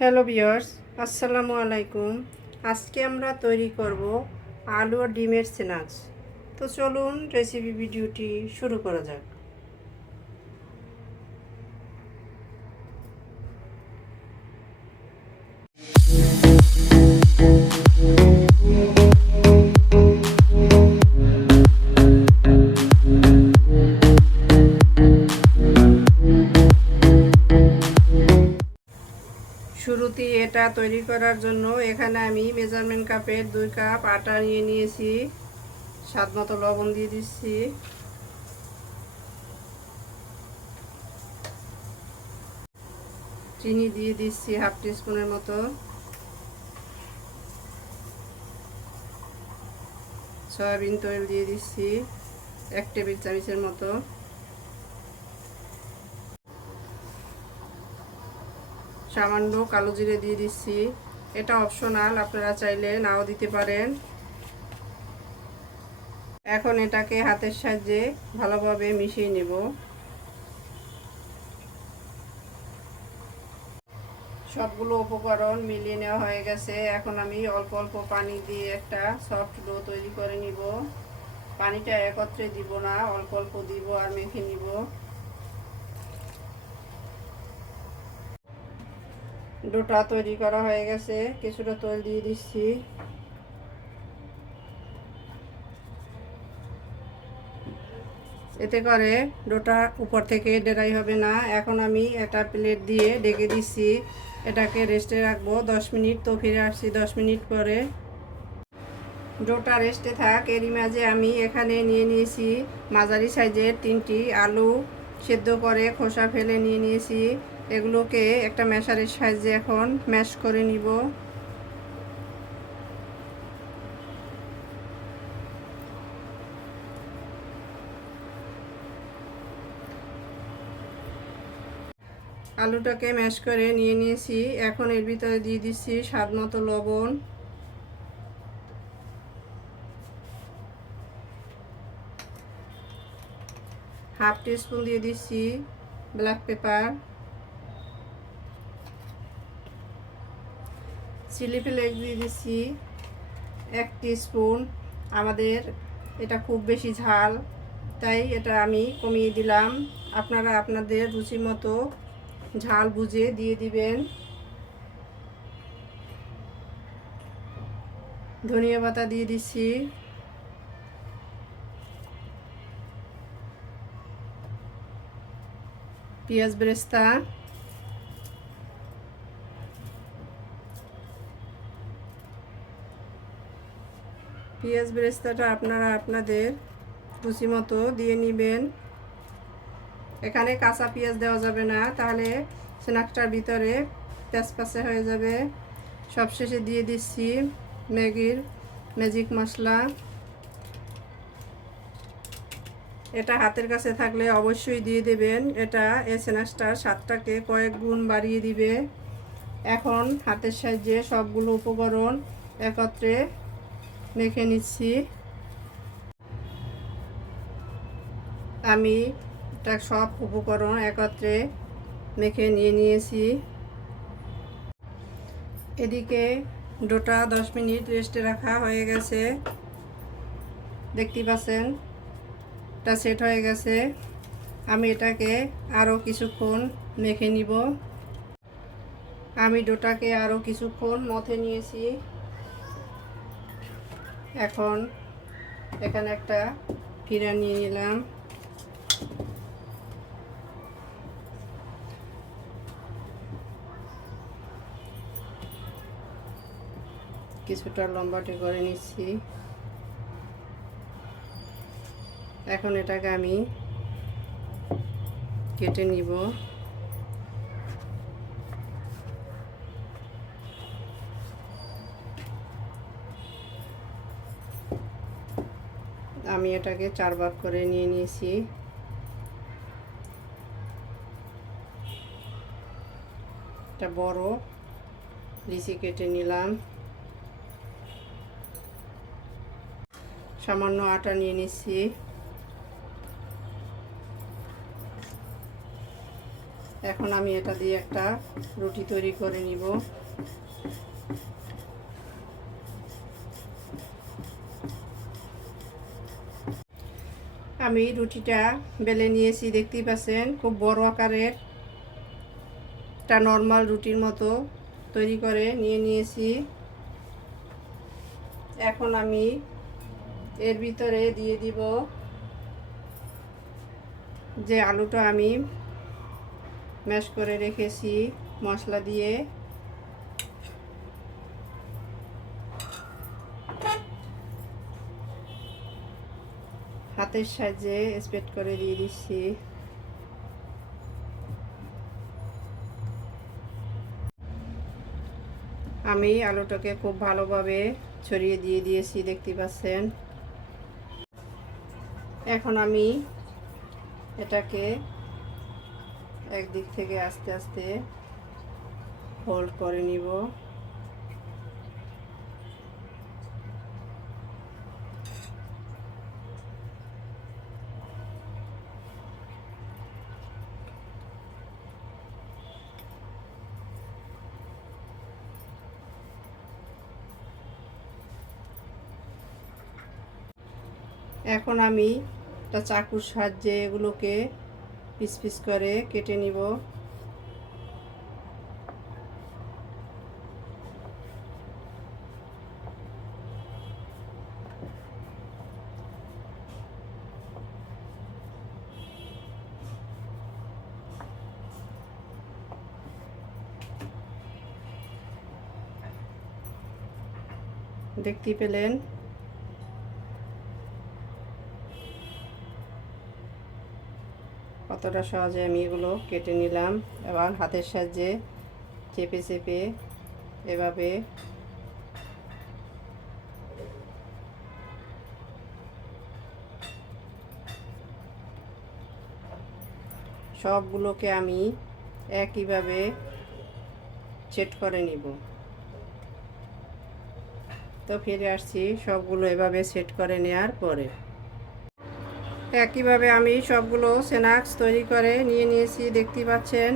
Hello viewers, আসসালামু আলাইকুম। আজকে আমরা তৈরি করব আলু আর ডিমের স্ন্যাক্স। তো চলুন রেসিপি ভিডিওটি শুরু করা যাক। শুরুতেই এটা তৈরি করার জন্য এখানে আমি মেজারমেন্ট কাপের 2 কাপ আটা নিয়ে নিয়েছি। স্বাদ মতো লবণ দিয়ে দিচ্ছি। চিনি দিয়ে দিচ্ছি হাফ টিস্পুনের মতো। সয়াবিন তেল দিয়ে দিচ্ছি 1 টেবিল চামচের মতো। সামান্য কালো জিরে দিয়ে দিচ্ছি। এটা অপশনাল, আপনারা চাইলে নাও দিতে পারেন। এখন এটাকে হাতের সাহায্যে ভালোভাবে মিশিয়ে নেব। সবগুলো উপকরণ মিলিয়ে নেওয়া হয়ে গেছে। এখন আমি অল্প অল্প পানি দিয়ে একটা সফট ডো তৈরি করে নিব। পানিটা একত্রে দিব না, অল্প অল্প দিব আর মেখে নিব। ডোটা তৈরি করা হয়ে গেছে। কিছুটা তেল দিয়ে দিচ্ছি। এতে করে ডোটা উপর থেকে ড্রাই হবে না। এখন আমি একটা প্লেট দিয়ে ঢেকে দিচ্ছি। এটাকে রেস্টে রাখবো 10 মিনিট। তো ফিরে আসছি 10 মিনিট পরে। ডোটা রেস্টে থাক, এরই মাঝে আমি এখানে নিয়ে নিয়েছি মাঝারি সাইজের 3টি আলু সেদ্ধ করে খোসা ফেলে নিয়ে নিয়েছি। এগুলোকে একটা ম্যাশারের সাহায্যে এখন ম্যাশ করে নিব। আলুটাকে ম্যাশ করে নিয়ে নিয়েছি। এখন এর ভিতরে দিয়ে দিচ্ছি স্বাদ মতো লবণ, হাফ টিস্পুন দিয়ে দিচ্ছি ব্ল্যাক পেপার, চিলি ফ্লেক্স দিয়ে দিচ্ছি 1 টিস্পুন। আমাদের এটা খুব বেশি ঝাল, তাই এটা আমি কমিয়ে দিলাম। আপনারা আপনাদের রুচি মতো ঝাল বুঝে দিয়ে দিবেন। ধনিয়া পাতা দিয়ে দিচ্ছি। পেঁয়াজ বেরেস্তা, পেঁয়াজ বেরেস্তাটা আপনারা আপনাদের রুচি মতো দিয়ে নেবেন। এখানে কাঁচা পেঁয়াজ দেওয়া যাবে না, তাহলে স্ন্যাক্সটার ভিতরে প্যাচপ্যাচে হয়ে যাবে। সবশেষে দিয়ে দিচ্ছি ম্যাগির ম্যাজিক মশলা। এটা হাতের কাছে থাকলে অবশ্যই দিয়ে দেবেন। এটা এই স্ন্যাক্সটার স্বাদটাকে কয়েক গুণ বাড়িয়ে দিবে। এখন হাতের সাহায্যে সবগুলো উপকরণ একত্রে মেখে নিচ্ছি। আমি এটা সব উপকরণ একত্রে মেখে নিয়ে নিয়েছি। এদিকে ডোটা 10 মিনিট রেস্টে রাখা হয়ে গেছে। দেখতে পাচ্ছেন এটা সেট হয়ে গেছে। আমি এটাকে আরও কিছুক্ষণ মেখে নিব। আমি ডোটাকে আরও কিছুক্ষণ মথে নিয়েছি। এখন এখানে একটা ফিরা নিয়ে নিলাম। কিছুটা লম্বাটে করে নিচ্ছি। এখন এটাকে আমি কেটে নিব। আমি এটাকে 4 ভাগ করে নিয়ে নিয়েছি। একটা বড় লিচি কেটে নিলাম। সামান্য আটা নিয়ে নিচ্ছি। এখন আমি এটা দিয়ে একটা রুটি তৈরি করে নিব। আমি রুটিটা বেলে নিয়েছি, দেখতেই পাচ্ছেন খুব বড় আকারের, একটা নর্মাল রুটির মতো তৈরি করে নিয়েছি। এখন আমি এর ভিতরে দিয়ে দিব যে আলুটা আমি ম্যাশ করে রেখেছি মশলা দিয়ে। হাতের সাহায্যে স্প্রেড করে দিয়ে দিচ্ছি। আমি আলুটাকে খুব ভালোভাবে ছড়িয়ে দিয়ে দিয়েছি, দেখতে পাচ্ছেন। এখন আমি এটাকে একদিক থেকে আস্তে আস্তে হোল্ড করে নিব। এখন আমি একটা চাকুর সাহায্যে এগুলোকে পিস পিস করে কেটে নিব। দেখতে পেলেন কতটা সহজে আমি এগুলো কেটে নিলাম। এবার হাতের সাহায্যে চেপে চেপে এভাবে সবগুলোকে আমি একইভাবে সেট করে নিব। তো ফিরে আসছি সবগুলো এভাবে সেট করে নেওয়ার পরে। একইভাবে আমি সবগুলো স্ন্যাক্স তৈরি করে নিয়েছি, দেখতে পাচ্ছেন।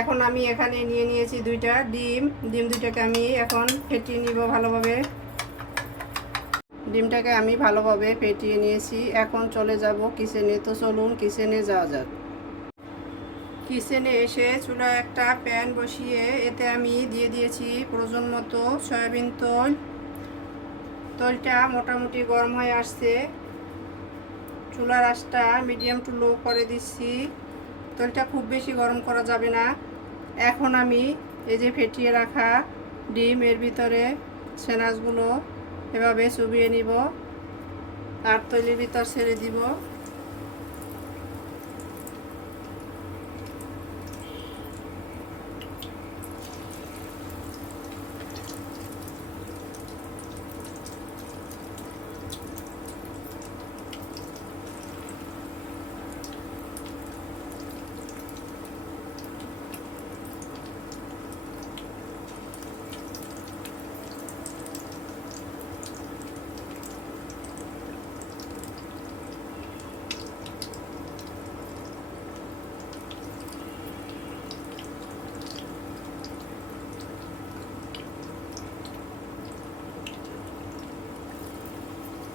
এখন আমি এখানে নিয়েছি দুইটা ডিম দুইটাকে আমি এখন ফেটিয়ে নিব ভালোভাবে। ডিমটাকে আমি ভালোভাবে ফেটিয়ে নিয়েছি। এখন চলে যাব কিচেনে। তো চলুন কিচেনে যাওয়া যাক। কিচেনে এসে চুলায় একটা প্যান বসিয়ে এতে আমি দিয়ে দিয়েছি প্রয়োজন মতো সয়াবিন তেল। তেলটা মোটামুটি গরম হয়ে আসছে। চুলার আঁচটা মিডিয়াম টু লো করে দিচ্ছি। তেলটা খুব বেশি গরম করা যাবে না। এখন আমি এই যে ফেটিয়ে রাখা ডিম এর ভিতরে স্ন্যাক্সগুলো এভাবে চুবিয়ে নিব আর তেলের ভিতর ছেড়ে দিব।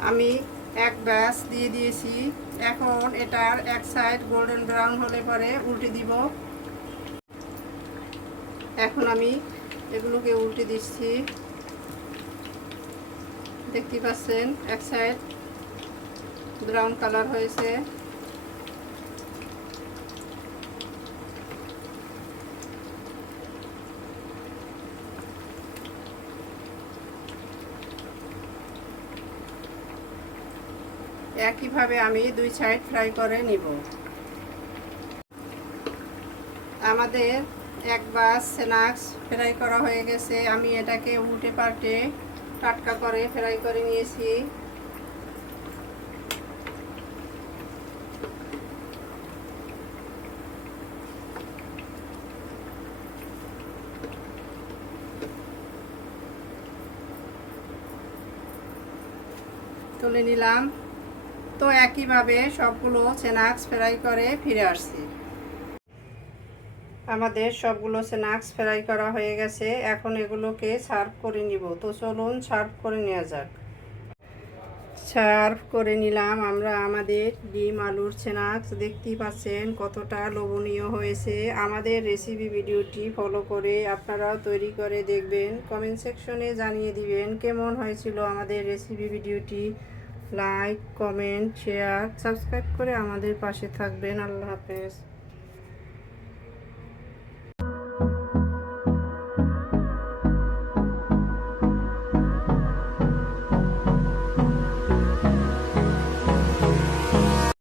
আমি এক ব্যাচ দিয়ে দিয়েছি। এখন এটার এক সাইড গোল্ডেন ব্রাউন হলে পরে উল্টে দিব। এখন আমি এগুলোকে উল্টে দিচ্ছি, দেখতে পাচ্ছেন এক সাইড ব্রাউন কালার হয়েছে। একইভাবে আমি দুই সাইড ফ্রাই করে নিব। আমাদের এক ব্যাচ স্ন্যাক্স ফ্রাই করা হয়ে গেছে। আমি এটাকে উল্টে পাল্টে টাটকা করে ফ্রাই করে নিয়েছি। তুলে নিলাম। তো একইভাবে সবগুলো স্ন্যাক্স ফ্রাই করে ফিরে আসছি। আমাদের সবগুলো স্ন্যাক্স ফ্রাই করা হয়ে গেছে, এখন এগুলোকে সার্ভ করে নিব। তো চলুন সার্ভ করে নেওয়া যাক। সার্ভ করে নিলাম আমরা আমাদের ডিম আলুর স্ন্যাক্স। দেখতেই পাচ্ছেন কতটা লোভনীয় হয়েছে। আমাদের রেসিপি ভিডিওটি ফলো করে আপনারাও তৈরি করে দেখবেন, কমেন্ট সেকশনে জানিয়ে দিবেন কেমন হয়েছিল আমাদের রেসিপি ভিডিওটি। লাইক, কমেন্ট, শেয়ার, সাবস্ক্রাইব করে আমাদের পাশে থাকবেন। আল্লাহ হাফেজ।